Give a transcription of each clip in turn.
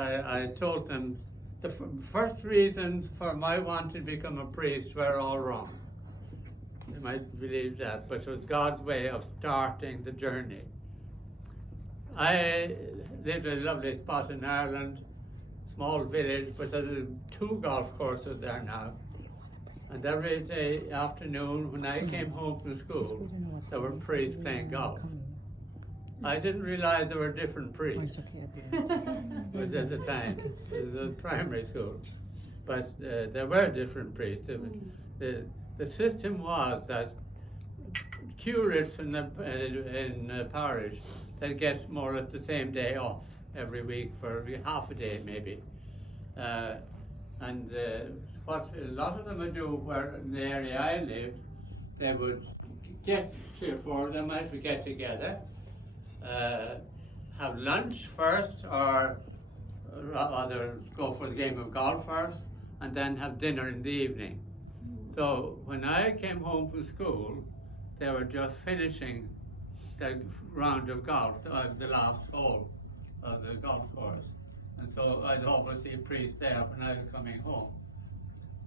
I told them the first reasons for my wanting to become a priest were all wrong. You might believe that, but it was God's way of starting the journey. I lived in a lovely spot in Ireland, small village, but there's 2 golf courses there now. And every day afternoon when I came home from school, there were priests playing golf. I didn't realize there were different priests, which at the time, it was a primary school. But there were different priests. The system was that curates in the parish, they get more or less the same day off every week for half a day maybe. And what a lot of them would do, where in the area I lived, they would get 3 or 4 of them might get together, have lunch first, or rather go for the game of golf first, and then have dinner in the evening. So when I came home from school, they were just finishing the round of golf, the last hole of the golf course. And so I'd always see a priest there when I was coming home.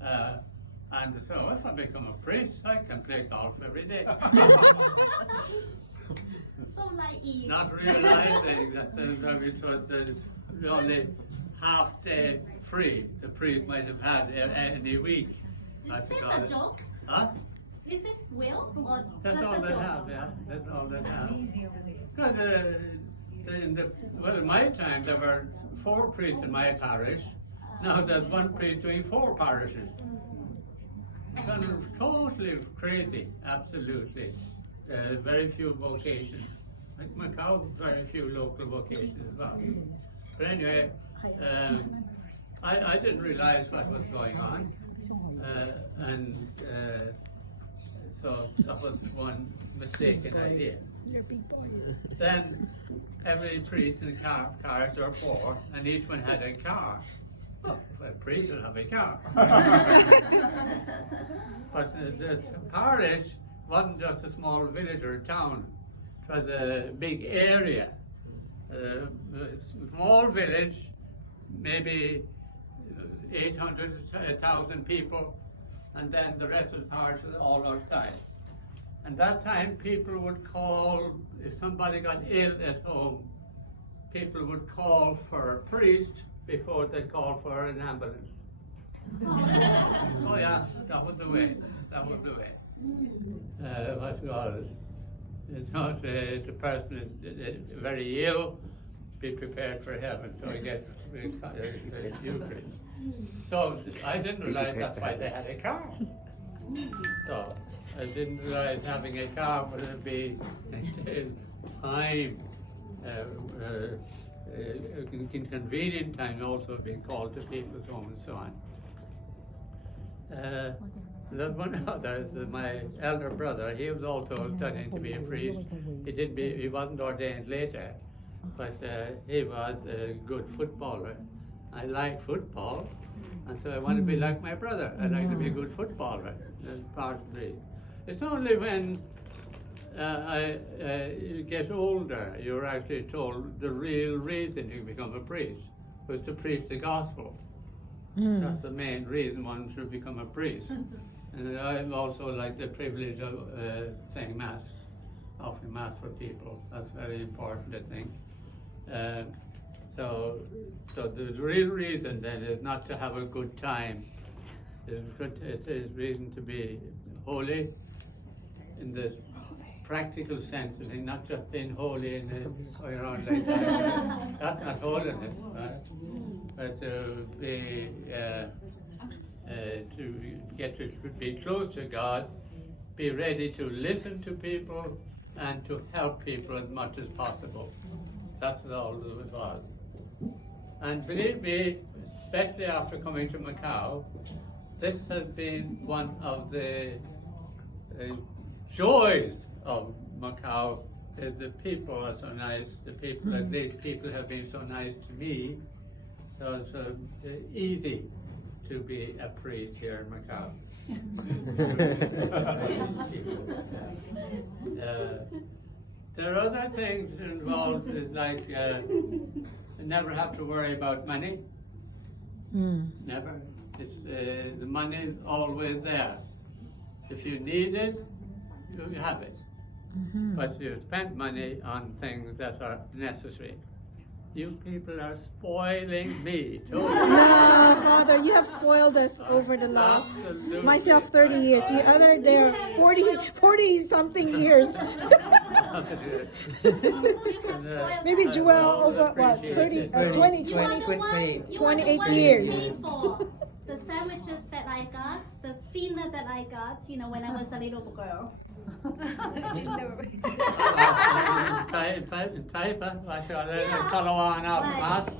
And so if I become a priest, I can play golf every day. So naive. Not realizing that the only half day free the priest might have had any week. Is this a joke? Huh? Is this real or That's just all a they joke? have, yeah. That's all they have. Because in my time there were 4 priests in my parish. Now there's 1 priest doing 4 parishes. Kind of totally crazy, absolutely. Very few vocations. Like Macau, very few local vocations as well. But anyway, I didn't realize what was going on. So that was one mistaken idea. You're a big boy. Then every priest in cars, there were 4, and each one had a car. Well, a priest will have a car. But the parish wasn't just a small village or town. It was a big area. A small village, maybe 800, 1,000 people, and then the rest of the parish was all outside. And that time people would call, if somebody got ill at home, people would call for a priest before they called for an ambulance. Oh yeah, that was the way. That was the way. What was it? It's not the person is very ill, be prepared for heaven, so he gets Eucharist. So I didn't realize that's why they had a car. So I didn't realize having a car would be time, inconvenient time also being called to people's home and so on. There's one other, my elder brother, he was also studying to be a priest. He wasn't ordained later, but he was a good footballer. I like football, and so I want to be like my brother. I like to be a good footballer. That's part of me. It's only when you get older, you're actually told the real reason you become a priest was to preach the gospel. That's the main reason one should become a priest. And I also like the privilege of saying Mass, offering Mass for people. That's very important, I think. So the real reason then is not to have a good time. It is reason to be holy in the practical sense of it, not just being holy and going around like that. That's not holiness, but to get to be close to God, be ready to listen to people and to help people as much as possible. That's all it was. And believe me, especially after coming to Macau, this has been one of the joys of Macau. The people are so nice. The people, at least people have been so nice to me. So it's easy to be a priest here in Macau. There are other things involved, like never have to worry about money. Never. It's, the money is always there. If you need it, you have it. But you spend money on things that are necessary. You people are spoiling me. No, Father, you have spoiled us over the last, Absolutely. myself 30 years, the other there 40 something years. Maybe Joelle over what, 30, 20, You are 20, the one, you 28 are the one years. who paid for the sandwiches that I got, the dinner that I got, when I was a little girl.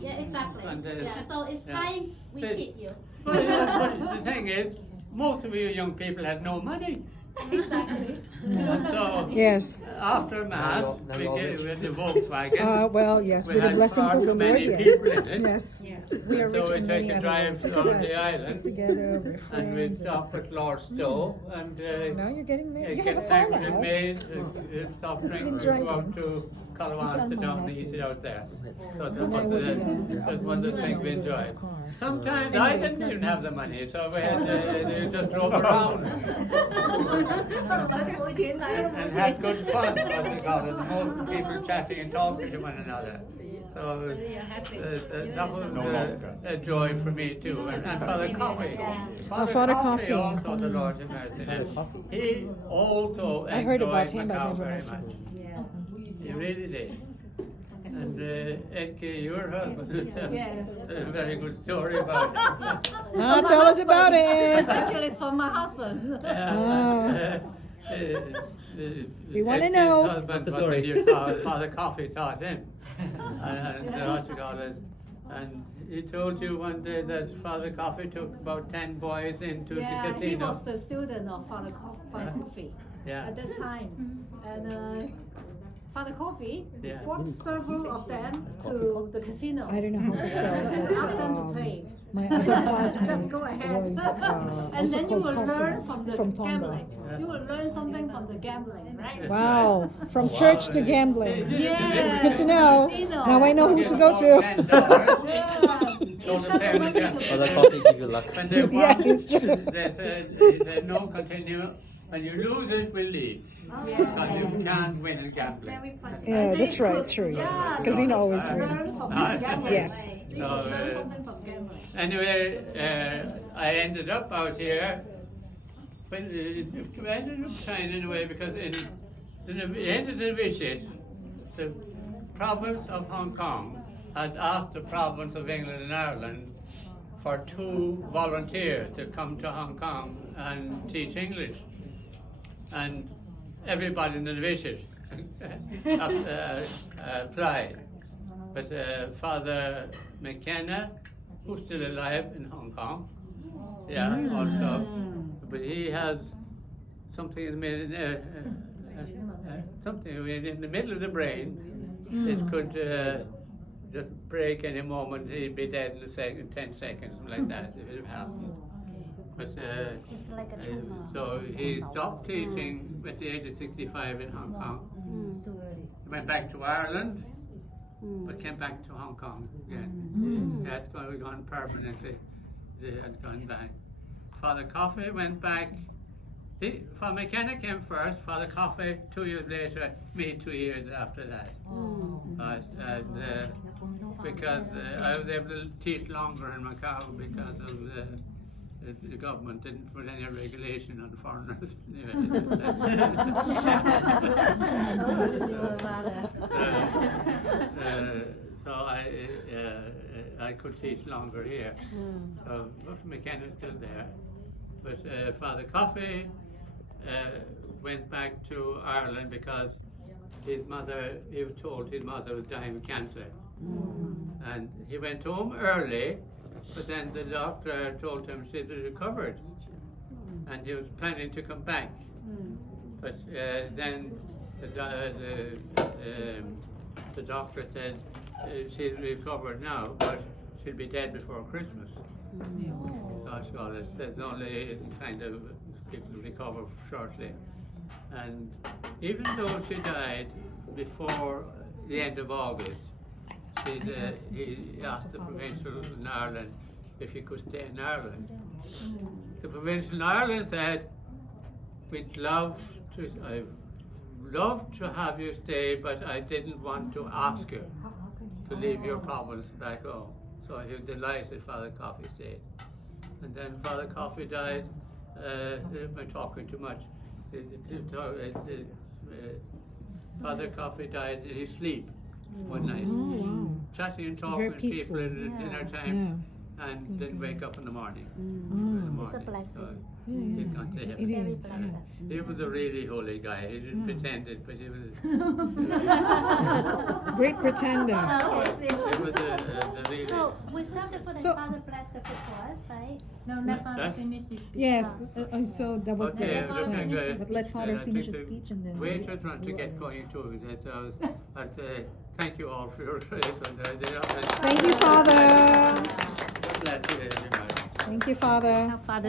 Yeah, exactly. Yeah, so it's time we treat you. The thing is, most of you young people had no money. Exactly. So Yes. after Mass, we gave the Volkswagen. Well, yes, We with the had blessings far of the too Lord, many yes. people in it. Yes. We are So rich we in take many a other drive ways. Look on at the us. island, Together, we're and we friends. stop at Lord Stowe, and Now you're getting married. You have get a car sandwiches now. made, soft drinks, we drive go out it. to Calawan, sit down and eat it out there. So that When I was was the, young, that was the thing we enjoyed. Sometimes I didn't even have the money, so we had they just drove around and had good fun, what they call it. Most people chatting and talking to one another. So that was a joy for me too. And Father Coffee. Father Coffee. Also, the Lord have mercy. He also I heard about enjoyed him, but Macau never very met much. him. He really did. And Edke, your husband, Yes. a very good story about it. Tell us about it. Actually, it's from my husband. We wanna Edke's know. husband, What's the what story? did you call it? Father Coffee taught him. And what you call it. And he told you one day that Father Coffee took about 10 boys into the Yeah, he casino. was the student of Father Coffee Yeah. at that time. And Father Coffee Yeah. brought several of them to the casino. I don't know how to spell And it. asked them to play. My other husband Just go ahead. was And also then you called will learn Coffee from the from Tonga. gambling. You will learn something from the gambling, right? Wow, from church to gambling. Yeah. It's good to know. Casino. Now I know who to go to. Father Coffee give you luck. When they Yeah, won, it's true. they said, no, continue. When you lose it, we'll leave. Because you can't win in gambling. Yeah, that's right, true, yes. Yeah, Casino always learn win. from gambling. Yes. You will learn something from gambling. Anyway, I ended up out here. But I ended up trying anyway because in the end of the visit, the province of Hong Kong had asked the province of England and Ireland for 2 volunteers to come to Hong Kong and teach English. And everybody in the visit applied. But Father McKenna, who's still alive in Hong Kong, also, but he has something in the middle of the brain. It could just break any moment. He'd be dead in 10 seconds, something like that, if it happened. But It's like a tumor. so he stopped teaching at the age of 65 in Hong Kong. He went back to Ireland, but came back to Hong Kong again. He had gone permanently. He had gone back. Father Coffey went back. Father McKenna came first. Father Coffey 2 years later. Me 2 years after that. Because I was able to teach longer in Macau because of the government didn't put any regulation on foreigners. So I could teach longer here. So McKenna is still there. But Father Coffey went back to Ireland because his mother, he was told his mother was dying of cancer. And he went home early, but then the doctor told him she's recovered. And he was planning to come back. But then the doctor said, she's recovered now, but she'll be dead before Christmas. Gosh, well, it says only kind of people recover shortly. And even though she died before the end of August, he asked the provincial in Ireland if he could stay in Ireland. The provincial in Ireland said, I'd love to have you stay, but I didn't want to ask you to leave your province back home. So he was delighted Father Coffey stayed. And then Father Coffey died, I'm talking too much. Father Coffey died in his sleep one night, chatting and talking with people at dinner time, and didn't wake up in the morning. It's a blessing. So he'd gone to heaven. Very blessed. He was a really holy guy. He didn't pretend it, but he was. Great pretender. Okay. He was a really. So we serve the food and So- Father blessed the food for us, right? No, let Father finish his speech. Yes, first. so that was Okay, the looking good. But let Father I finish think his the speech and then. waiters want to get going too. So I'd say thank you all for your grace. Thank you, Father. God bless you, everybody. Thank you, Father. Father.